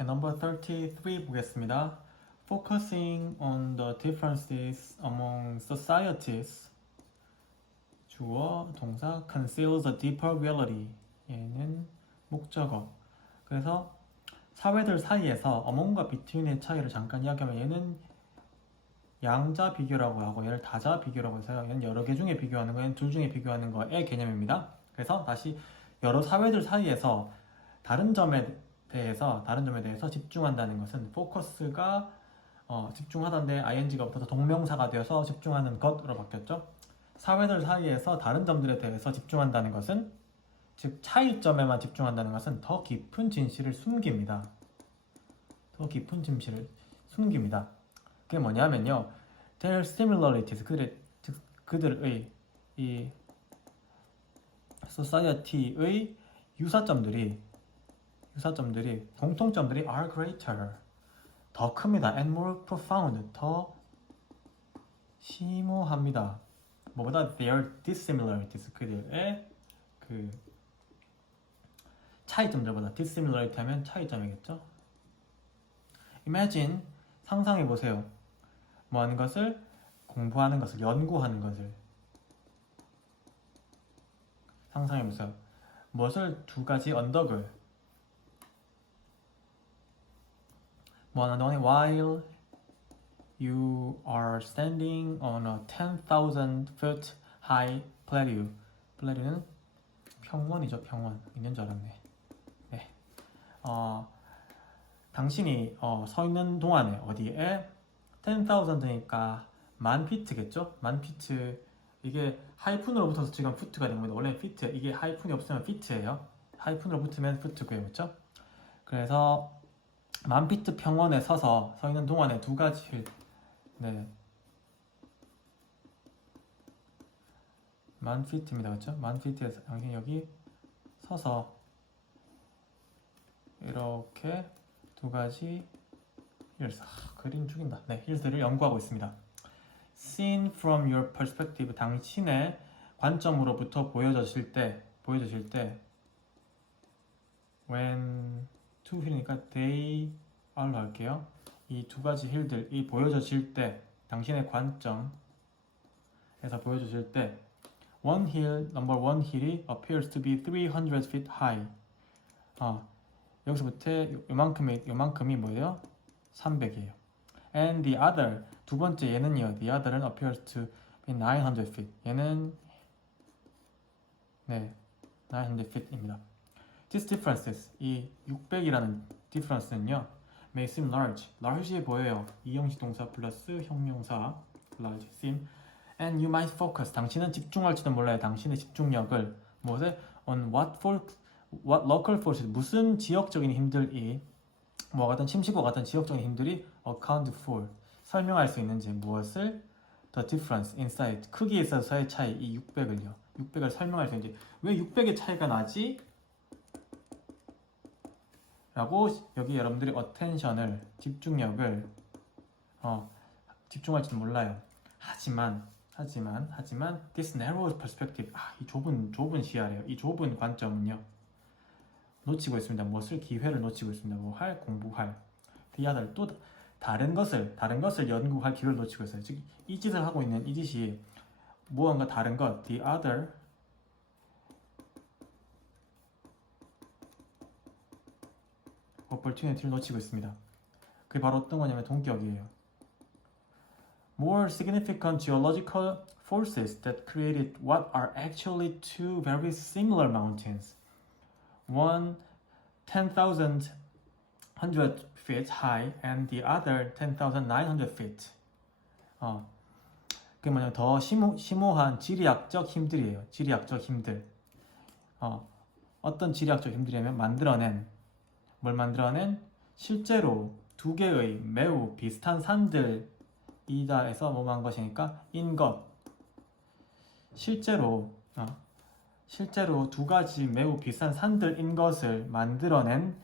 Okay, number 33 보겠습니다. Focusing on the differences among societies. 주어, 동사, conceals a deeper reality. 얘는 목적어. 그래서 사회들 사이에서 among과 between의 차이를 잠깐 이야기하면 얘는 양자 비교라고 하고 얘를 다자 비교라고 해서요. 얘는 여러 개 중에 비교하는 거, 얘는 둘 중에 비교하는 거의 개념입니다. 그래서 다시 여러 사회들 사이에서 다른 점에 대해서 집중한다는 것은 포커스가 집중하던데 ing가 붙어서 동명사가 되어서 집중하는 것으로 바뀌었죠. 사회들 사이에서 다른 점들에 대해서 집중한다는 것은, 즉 차이점에만 집중한다는 것은 더 깊은 진실을 숨깁니다. 더 깊은 진실을 숨깁니다. 그게 뭐냐면요, their similarities, 그들의 이 society의 유사점들이 공통점들이 are greater, 더 큽니다. and more profound, 더 심오합니다. 뭐보다 their dissimilarities, 그들의 그 차이점들보다. dissimilarity 하면 차이점이겠죠. imagine, 상상해보세요. 뭐 하는 것을? 공부하는 것을, 연구하는 것을 상상해보세요. 무엇을? 두 가지 언덕을 뭐 하는 동안에 while you are standing on a 10,000 foot high plateau. plateau는 평원이죠. 평원. 있는 줄 알았네. 네. 당신이 서 있는 동안에 어디에? 10,000이니까 만 피트겠죠? 만 피트. 이게 하이픈으로 붙어서 지금 푸트가 된 겁니다. 원래 피트. 이게 하이픈이 없으면 피트예요. 하이픈으로 붙으면 푸트고요. 그렇죠? 그래서 만 피트 평원에 서 있는 동안에 두 가지, 네, 만 피트입니다. 그렇죠? 만 피트에서 당신이 여기 서서 이렇게 두 가지 힐스, 그림 죽인다. 네, 힐스를 연구하고 있습니다. Seen from your perspective, 당신의 관점으로부터 보여졌을 때 when two 힐이니까 they are로 할게요. 이 두 가지 힐들이 보여졌을 때, 당신의 관점에서 보여졌을 때 number one 힐이 appears to be 300 feet high. 여기서부터 요만큼이 뭐예요? 300이에요. And the other, 두 번째 얘는요, the other는 appears to be 900 feet. 얘는 900 feet입니다. These differences, 이 600이라는 difference는요, may seem large해 보여요. 이형식 동사 플러스 형용사 large seem, and you might focus, 당신은 집중할지도 몰라요. 당신의 집중력을 무엇에? on what local forces, 무슨 지역적인 힘들이, 뭐 같은 침식과 같은 지역적인 힘들이 account for, 설명할 수 있는지, 무엇을? the difference inside, 크기에 있어서의 차이, 이 600을 설명할 수 있는지. 왜 600의 차이가 나지? 라고 여기 여러분들이 attention을, 집중력을 집중할지도 몰라요. 하지만 this narrow perspective, 이 좁은 시야래요. 이 좁은 관점은요, 놓치고 있습니다. 무엇을? 기회를 놓치고 있습니다. 공부할. the other, 또 다른 것을 연구할 기회를 놓치고 있어요. 즉 이 짓을 하고 있는 이 짓이 무언가 다른 것, the other opportunity를 놓치고 있습니다. 그게 바로 어떤 거냐면 동격이에요. More significant geological forces that created what are actually two very similar mountains. One 10,100 feet high and the other 10,900 feet. 그게 뭐냐면 더 심오한 지리학적 힘들이에요. 지리학적 힘들. 어떤 지리학적 힘들이냐면 뭘 만들어낸? 실제로 두 개의 매우 비슷한 산들이다 해서 뭐만 것이니까 실제로 두 가지 매우 비슷한 산들인 것을 만들어낸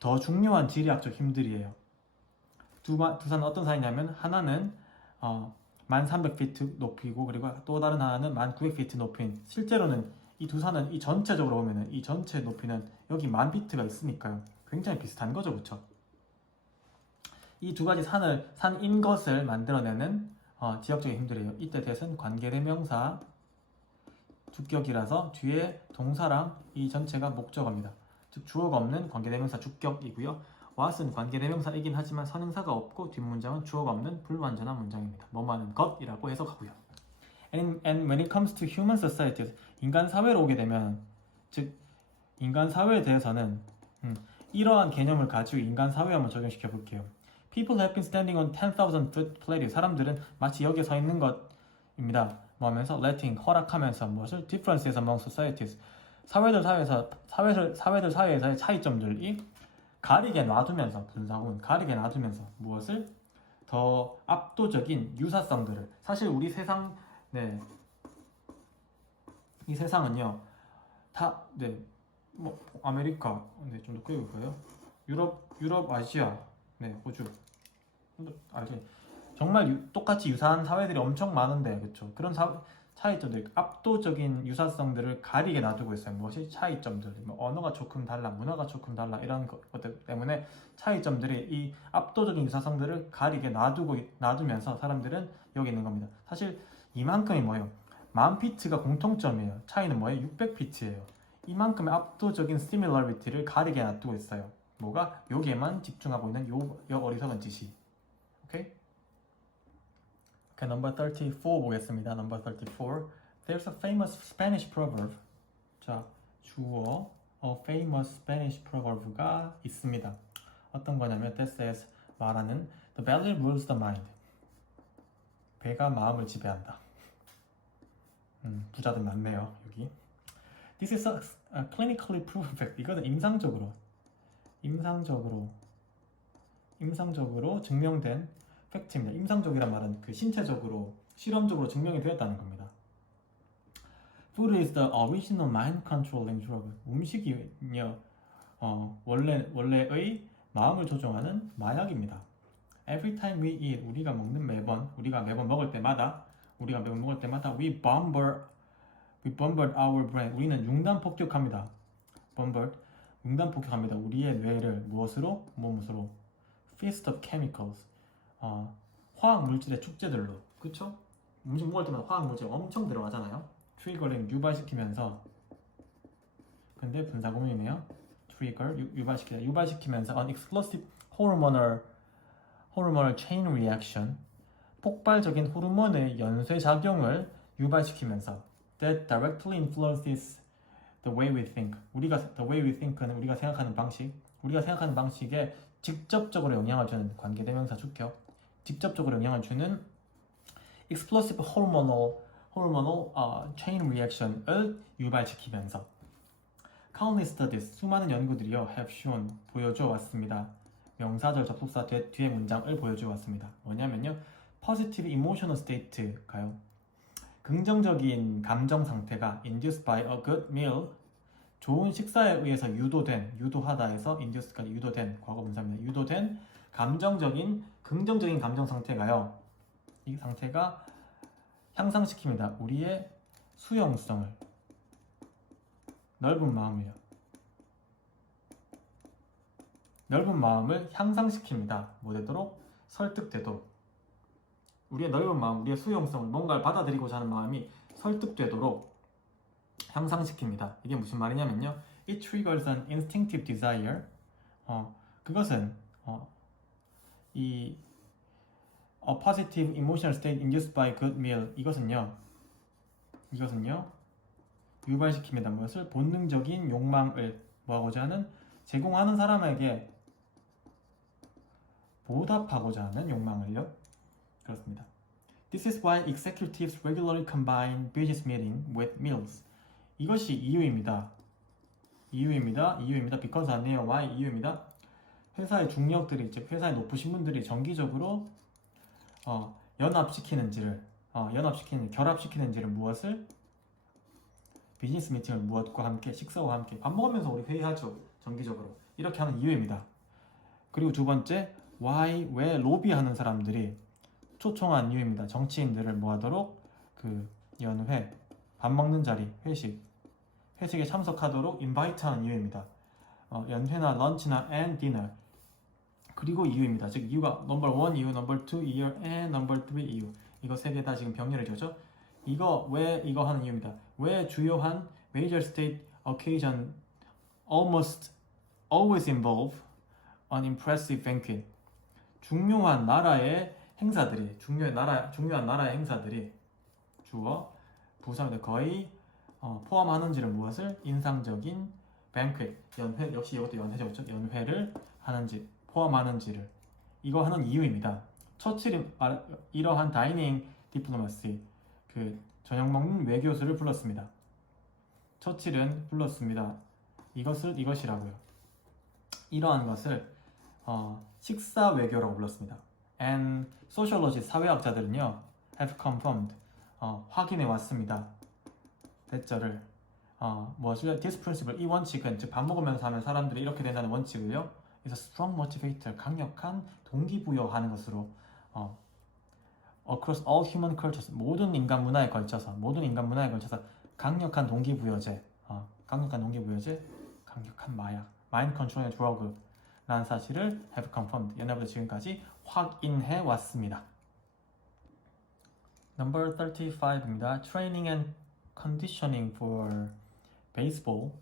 더 중요한 지리학적 힘들이에요. 두 산은 어떤 산이냐면, 하나는 1300피트 높이고, 그리고 또 다른 하나는 1900피트 높인, 실제로는 이 두 산은 이 전체적으로 보면은 이 전체 높이는 여기 1000피트가 있으니까요. 굉장히 비슷한 거죠, 그쵸? 이 두 가지 산인 것을 만들어내는 지역적인 힘들이에요. 이때 that은 관계대명사 주격이라서 뒤에 동사랑 이 전체가 목적어입니다. 즉 주어가 없는 관계대명사 주격이고요. what은 관계대명사이긴 하지만 선행사가 없고 뒷문장은 주어가 없는 불완전한 문장입니다. 뭐뭐하는 것이라고 해석하고요. And when it comes to human societies, 인간 사회로 오게 되면, 즉 인간 사회에 대해서는 이러한 개념을 가지고 인간 사회에 한번 적용시켜 볼게요. People have been standing on 10,000 foot platform. 사람들은 마치 여기에 서 있는 것입니다. 뭐 하면서 letting 허락하면서 무엇을 differences among societies. 사회들 사이에서의 차이점들이 가리게 놔두면서 분사구문 가리게 놔두면서 무엇을 더 압도적인 유사성들을 사실 우리 세상 이 세상은요 다 뭐 아메리카 좀 더 크게 볼까요? 유럽 아시아 호주 알지? 정말 똑같이 유사한 사회들이 엄청 많은데 그렇죠? 그런 차이점들 압도적인 유사성들을 가리게 놔두고 있어요. 무엇이 차이점들 뭐 언어가 조금 달라 문화가 조금 달라 이런 것들 때문에 차이점들이 이 압도적인 유사성들을 가리게 놔두면서 사람들은 여기 있는 겁니다. 사실 이만큼이 뭐예요? 1000피트가 공통점이에요. 차이는 뭐예요? 600피트예요. 이만큼의 압도적인 similarity를 가리게 놔두고 있어요. 뭐가? 여기에만 집중하고 있는 요 어리석은 짓이. 오케이? Okay, number 34 보겠습니다. Number 34. There's a famous Spanish proverb. 자, 주어 a famous Spanish proverb가 있습니다. 어떤 거냐면 that says 말하는 the belly rules the mind. 배가 마음을 지배한다. 부자들 많네요, 여기. This is a clinically proven fact. 이거는 임상적으로 증명된 팩트입니다. 임상적이란 말은 그 신체적으로 실험적으로 증명이 되었다는 겁니다. Food is the original mind controlling drug. 음식이요 원래의 마음을 조종하는 마약입니다. Every time we eat, 우리가 매번 먹을 때마다 we bombard our brain. 우리는 융단 폭격합니다. 융단 폭격합니다. 우리의 뇌를 무엇으로? Feast of chemicals. 화학 물질의 축제들로. 그쵸? 음식 먹을 때마다 화학 물질 엄청 들어가잖아요. 트리거링 유발시키면서. 근데 분사구문이네요. 트리거 유발시키면서 an explosive hormonal chain reaction. 폭발적인 호르몬의 연쇄작용을 유발시키면서 that directly influences the way we think. the way we think는 우리가 생각하는 방식에 직접적으로 영향을 주는 관계대명사 주격. 직접적으로 영향을 주는 explosive hormonal chain reaction을 유발시키면서 countless studies 수많은 연구들이요 have shown 보여줘 왔습니다. 명사절 접속사 뒤에 문장을 보여줘 왔습니다. 뭐냐면요 positive emotional state가요. 긍정적인 감정 상태가 induced by a good meal 좋은 식사에 의해서 유도하다에서 induced가 유도된 과거분사입니다. 유도된 긍정적인 감정 상태가요. 이 상태가 향상시킵니다. 우리의 수용성을 넓은 마음을 향상시킵니다. 뭐 되도록? 설득되도록. 우리의 넓은 마음, 우리의 수용성을 뭔가를 받아들이고자 하는 마음이 설득되도록 향상시킵니다. 이게 무슨 말이냐면요. It triggers an instinctive desire. 그것은 a positive emotional state induced by good meal. 이것은요. 유발시킵니다. 무엇을? 본능적인 욕망을 뭐하고자 하는? 제공하는 사람에게 보답하고자 하는 욕망을요. 그렇습니다. This is why executives regularly combine business meeting with meals. 이것이 이유입니다. because 아니에요. why 이유입니다. 회사의 중력들이 즉 회사의 높으신 분들이 정기적으로 결합시키는지를 무엇을? 비즈니스 미팅을 무엇과 함께? 식사와 함께. 밥 먹으면서 우리 회의하죠. 정기적으로. 이렇게 하는 이유입니다. 그리고 두 번째, why 왜 로비하는 사람들이 초청한 이유입니다. 정치인들을 뭐하도록? 그 연회, 밥 먹는 자리, 회식에 참석하도록 인바이트하는 이유입니다. 연회나 런치나 and dinner. 그리고 이유입니다. 즉 이유가 number 1 이유, number 2 이유, and number 3 이유. 이거 세 개 다 지금 병렬을 지었죠. 이거 왜 이거 하는 이유입니다. 왜 주요한 major state occasion almost always involve an impressive banquet. 중요한 나라의 행사들이 중요한 나라의 행사들이 주어 부사입니다. 거의 포함하는지를 무엇을 인상적인 banquet 연회 역시 이것도 연회죠. 연회를 하는지 포함하는지를 이거 하는 이유입니다. 처칠이 이러한 다이닝 디플로마시 그 저녁 먹는 외교수를 불렀습니다. 처칠은 불렀습니다. 이것이라고요. 이러한 것을 식사 외교라고 불렀습니다. And sociologists 사회학자들은요 have confirmed 확인해 왔습니다. 대절을 무엇을 this principle 이 원칙은 즉 밥 먹으면서 하면 사람들이 이렇게 된다는 원칙을요 is a strong motivator 강력한 동기부여하는 것으로 across all human cultures 모든 인간 문화에 걸쳐서 강력한 동기부여제 강력한 마약 mind control의 drug라는 사실을 have confirmed 옛날부터 지금까지 확인해 왔습니다. Number 35입니다. Training and conditioning for baseball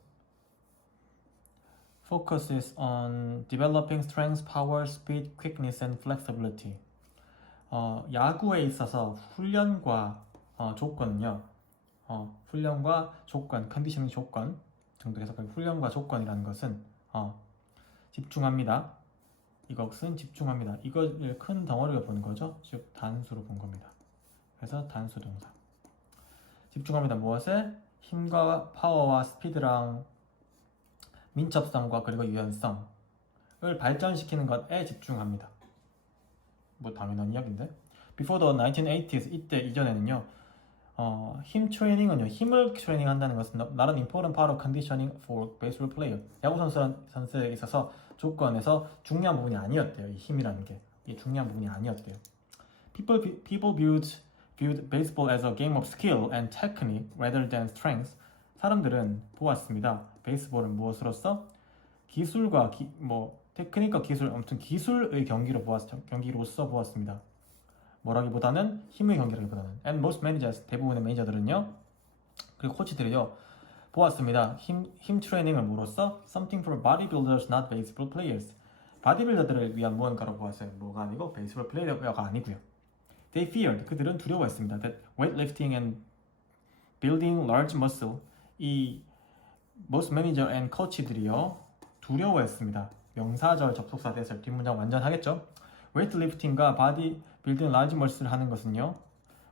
focuses on developing strength, power, speed, quickness, and flexibility. 야구에 있어서 훈련과 조건은요. 훈련과 조건, 컨디셔닝 조건 정도 해석하고 훈련과 조건이라는 것은 집중합니다. 이것은 집중합니다. 이걸 큰 덩어리로 본 거죠. 즉 단수로 본 겁니다. 그래서 단수 동사. 집중합니다. 무엇에? 힘과 파워와 스피드랑 민첩성과 그리고 유연성을 발전시키는 것에 집중합니다. 뭐 당연한 이야기인데. Before the 1980s 이때 이전에는요. 힘 트레이닝은요. 힘을 트레이닝한다는 것은 not an important part of conditioning for baseball player. 야구 선수에 있어서 조건에서 중요한 부분이 아니었대요. 이 힘이라는 게. 이게 중요한 부분이 아니었대요. People viewed baseball as a game of skill and technique rather than strength. 사람들은 보았습니다. 베이스볼은 무엇으로서? 기술과 테크닉과 기술, 아무튼 기술의 경기로서 보았습니다. 뭐라기보다는 힘의 경기라기보다는. And most managers, 대부분의 매니저들은요, 그리고 코치들이요, 보았습니다. 힘 트레이닝을 뭐로써? Something for bodybuilders, not baseball players. 바디빌더들을 위한 무언가로 보았어요. 뭐가 아니고 베이스볼 플레이어가 아니고요. They feared, 그들은 두려워했습니다. That weightlifting and building large muscle, 이 most manager and coach들이요 두려워했습니다. 명사절 접속사 대설 뒷문장 완전 하겠죠? weightlifting과 body building large muscle 하는 것은요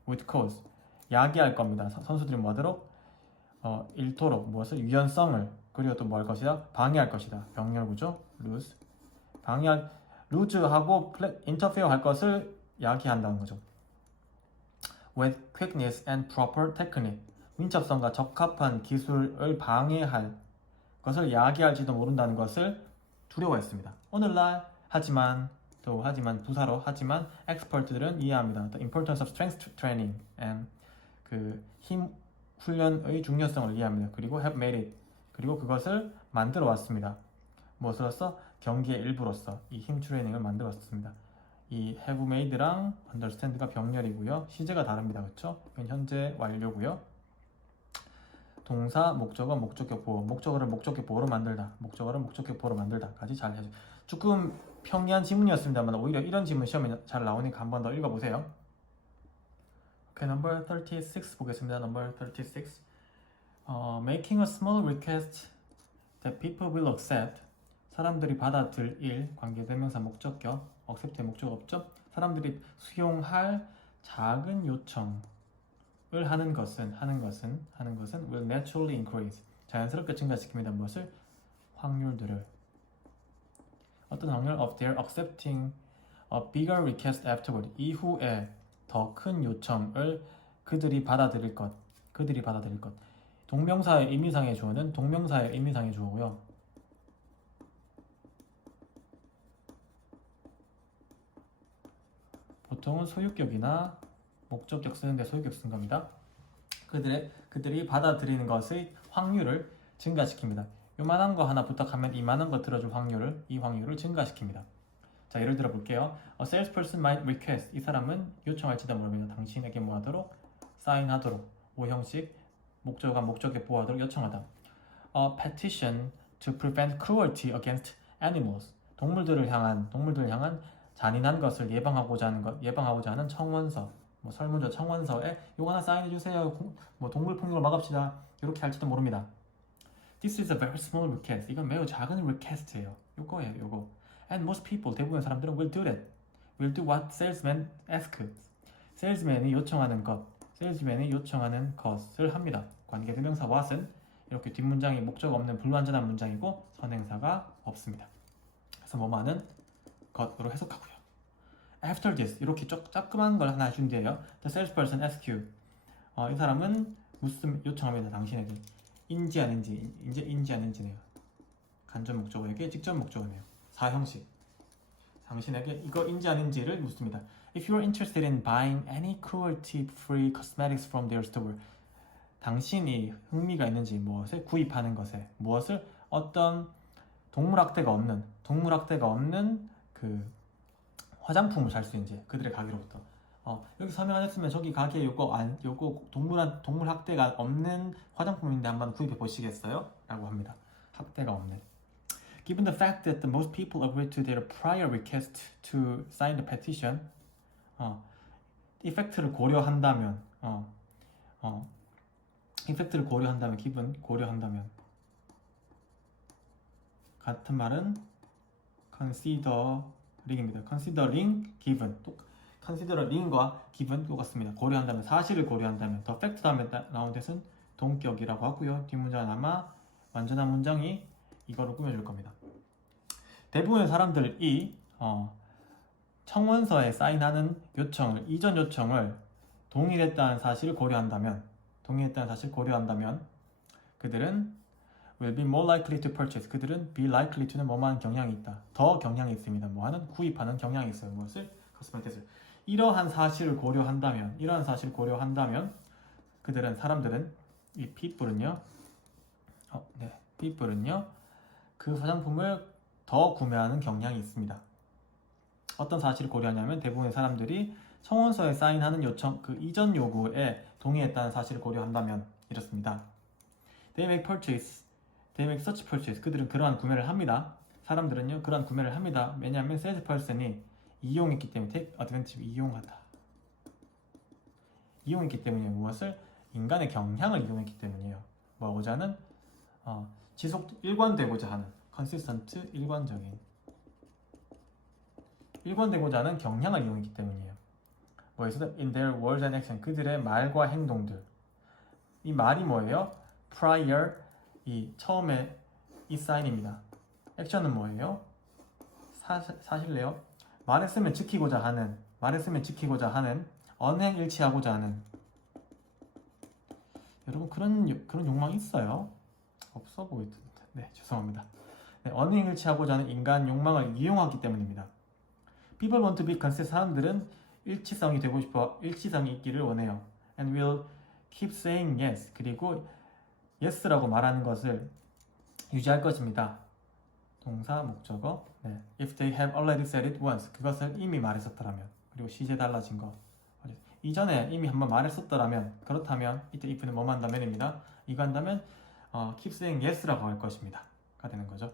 would cause 야기할 겁니다. 선수들이 뭐하도록? 잃도록 무엇을? 유연성을 그리고 또 뭐 할 것이다? 방해할 것이다. 병렬구조 lose luse하고 interfere 할 것을 야기한다는 거죠. with quickness and proper technique 민첩성과 적합한 기술을 방해할 것을 야기할지도 모른다는 것을 두려워했습니다. 오늘날 하지만 부사로 expert들은 이해합니다. The importance of strength training and 그 힘 훈련의 중요성을 이해합니다. 그리고 have made it 그리고 그것을 만들어 왔습니다. 무엇으로서? 경기의 일부로서 이 힘 트레이닝을 만들어 왔습니다. 이 have made랑 understand가 병렬이고요. 시제가 다릅니다. 그렇죠? 이건 현재 완료고요. 동사, 목적어, 목적격 보호. 목적어를 목적격 보호로 만들다까지 잘 해야죠. 조금 평이한 지문이었습니다만 오히려 이런 지문 시험에 잘 나오니까 한 번 더 읽어보세요. Okay, number 36 보겠습니다. Number 36. Making a small request that people will accept. 사람들이 받아들일 관계대명사 목적격. accept의 목적 없죠? 사람들이 수용할 작은 요청. 을 하는 것은 will naturally increase 자연스럽게 증가시킵니다. 무엇을? 확률들을 어떤 확률? of their accepting a bigger request afterward 이후에 더 큰 요청을 그들이 받아들일 것 동명사의 의미상의 주어는 동명사의 의미상의 주어고요. 보통은 소유격이나 목적격 쓰는데 소유격 쓴 겁니다. 그들이 받아들이는 것의 확률을 증가시킵니다. 요만한 거 하나 부탁하면 이만한 거 들어줄 이 확률을 증가시킵니다. 자, 예를 들어 볼게요. A salesperson might request. 이 사람은 요청할지도 모릅니다. 당신에게 뭐 하도록? 사인하도록. 오형식 목적어가 목적에 보호하도록 요청하다. A petition to prevent cruelty against animals. 동물들을 향한 잔인한 것을 예방하고자 하는 청원서. 뭐 설문조 청원서에 요거 하나 사인해 주세요. 뭐 동물 폭력을 막읍시다. 이렇게 할지도 모릅니다. This is a very small request. 이건 매우 작은 request예요. 요거예요, 요거. And most people, 대부분의 사람들은 will do that. Will do what salesman asks. salesman이 요청하는 것을 합니다. 관계대명사 what은 이렇게 뒷문장이 목적 없는 불완전한 문장이고 선행사가 없습니다. 그래서 뭐뭐하는 것으로 해석하고요. After this, 이렇게 조그만 걸 하나 준 뒤에요. The salesperson asks you. 이 사람은 요청합니다. 당신에게. 인지 아닌지네요. 간접 목적어에게 직접 목적어네요. 사형식. 당신에게 이거 인지 아닌지를 묻습니다. If you are interested in buying any cruelty-free cosmetics from their store, 당신이 흥미가 있는지 무엇을 구입하는 것에 어떤 동물학대가 없는 그 화장품을 살 수 있는지 그들의 가게로부터. 여기 설명 안 했으면 저기 가게에 요거 동물 학대가 없는 화장품인데 한번 구입해 보시겠어요? 라고 합니다. 학대가 없는. Given the fact that the most people agreed to their prior request to sign the petition, 이펙트를 고려한다면, given 고려한다면, 같은 말은 considering입니다. considering, given. considering과 given 똑같습니다. 고려한다면, 사실을 고려한다면, the fact 다음에 나온 뜻은 동격이라고 하고요. 뒷문장은 아마 완전한 문장이 이거로 꾸며줄 겁니다. 대부분의 사람들이 청원서에 사인하는 이전 요청을 동의했다는 사실을 고려한다면 그들은 will be more likely to purchase. 그들은 be likely to는 뭐만 경향이 있다. 더 경향이 있습니다. 뭐하는? 구입하는 경향이 있어요. 무엇을? cosmetics. 이러한 사실을 고려한다면 사람들은 이 people은요 그 화장품을 더 구매하는 경향이 있습니다. 어떤 사실을 고려하냐면 대부분의 사람들이 청원서에 사인하는 그 이전 요구에 동의했다는 사실을 고려한다면 이렇습니다. They make such purchase. 그들은 그러한 구매를 합니다. 사람들은요 그러한 구매를 합니다. 왜냐하면 salesperson이 이용했기 때문에 take advantage, 이용했기 때문에 무엇을? 인간의 경향을 이용했기 때문이에요. 뭐하고자 하는? 일관되고자 하는 consistent, 일관되고자 하는 경향을 이용했기 때문이에요. 뭐에서? in their words and action. 그들의 말과 행동들. 이 말이 뭐예요? prior, 처음에 이 사인입니다. 액션은 뭐예요? 사실래요? 말했으면 지키고자 하는, 언행일치하고자 하는. 여러분 그런 욕망이 있어요? 없어 보이던데. 네, 죄송합니다. 네, 언행일치하고자 하는 인간 욕망을 이용하기 때문입니다. People want to be consistent. 사람들은 일치성이 있기를 원해요. And will keep saying yes. 그리고 yes라고 말하는 것을 유지할 것입니다. 동사, 목적어. 네. If they have already said it once. 그것을 이미 말했었더라면. 그리고 시제 달라진 거. 이전에 이미 한번 말했었더라면. 그렇다면 이때 if는 뭐만 한다면입니다. 이거 한다면 keep saying yes라고 할 것입니다. 가 되는 거죠.